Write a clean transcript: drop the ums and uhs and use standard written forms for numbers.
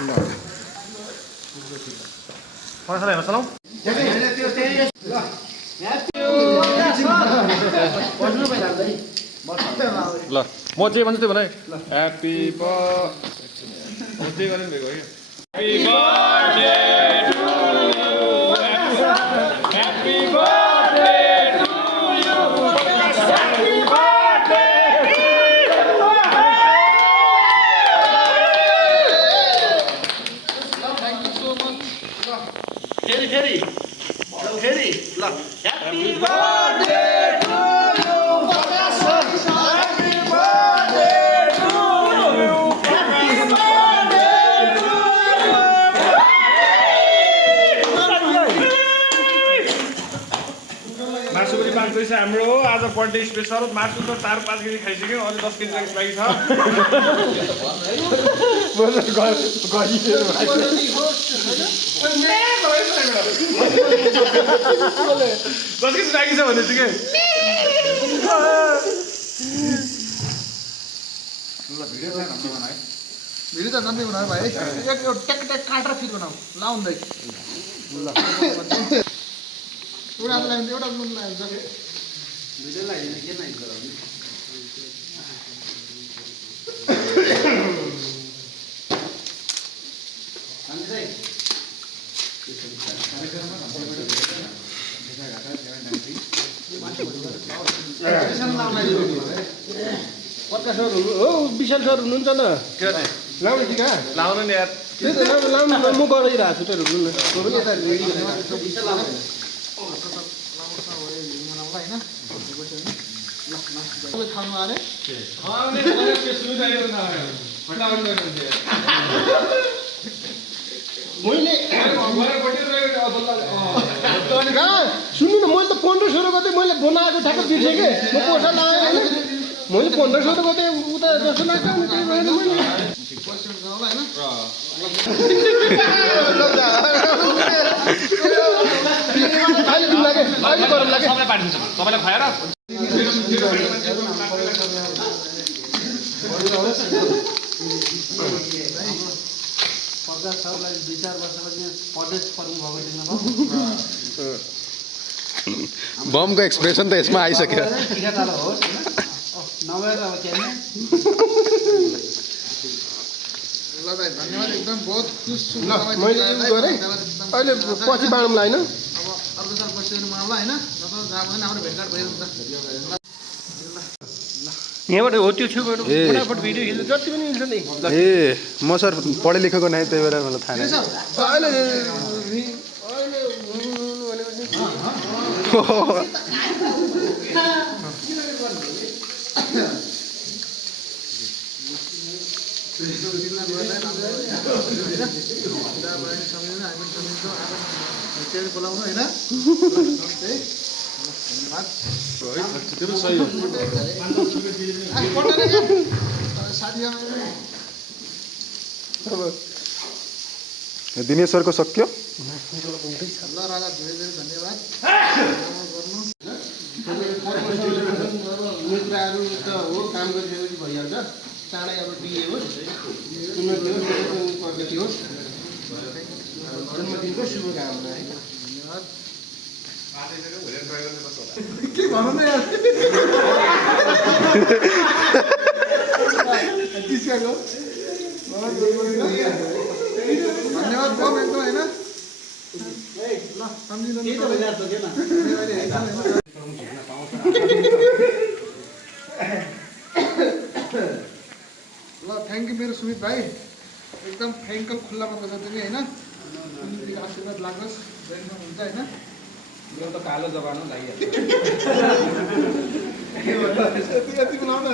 ल म चाहिँ भन्छु त्यो भने ह्याप्पी बर्थडे गर्ने भएको हो ह्याप्पी बर्थडे फेरि ल happy birthday to you Prakash sir happy birthday to you happy birthday to you मासु पनि बाँच्दैछ हाम्रो आज बर्थडे स्पेसल मासु त 4-5 केजी खाइसक्यो अझै 10 केजी बाँकी छ 10 केजी बाँकी छ भने चाहिँ भिडियो त नम्बी बनाऊ भाइ एक ट्याक ट्याक काटेर फिट बनाऊ लाउँदै एउटा लाइन एउटा नुन लाइन भिडियो लाइन के नाइ गराउने पक्का सर हो विशाल सर हुनुहुन्छ न लाउने कि कहाँ लाउनु नि यार त्यही त लाउनु म गराइरहेको छु तर हुनु न खानु अरे मैले सुन्नु न मैले त 1500 गते मैले बनाएको ठ्याक्क बिर्सेँ कि म पैसा लगाएँ मैले 1500 गते उता जस्तो लाग्छ नि त्यही भएर मैले अहिले लाग्यो अहिले गरम लाग्यो सबैलाई बाँडिदिन्छ सबैलाई खुवाएर प्रकाश सरलाई 2-4 वर्षपछि प्रदेश प्रमुख भएको देख्न पाऊँ बमको एक्सप्रेसन त यसमा आइसक्यो ठिकादार होस् नभएर अब के ल भाइ धन्यवाद एकदम बहुत खुश छु ल मैले युज गरेँ अहिले पछि बाँडौँला होइन अब अर्को साल पछि बनाउँला होइन नत्र जहाँ पनि हाम्रो भेटघाट भइरहन्छ यहाँबाट हो त्यो छेउबाट फटाफट भिडियो खिच्नु जति पनि मिल्छ नि ए म सर पढे लेखेको नै त्यही भएर मलाई थाहा छैन अहिले बोलाउनु होइन दिनेश सरको सक्यो ल राजा धेरै धेरै धन्यवाद मित्रहरू त हो काम गरिसकेपछि भइहाल्छ चाँडै अब बिहे होस् उन्नति होस् प्रगति होस् जन्मदिनको शुभकामना है धन्यवाद के भनौँ न यार धन्यवाद बम एकदम होइन ल सम्झिनु ल थ्याङ्क यू मेरो सुमित भाइ एकदम फ्याङ्कल खुल्लामा बजाउँछ तिमी होइन तिमीको आशीर्वाद लागोस् हुन्छ होइन यो त कालो जबानो लागिहाल्छ यति बनाउन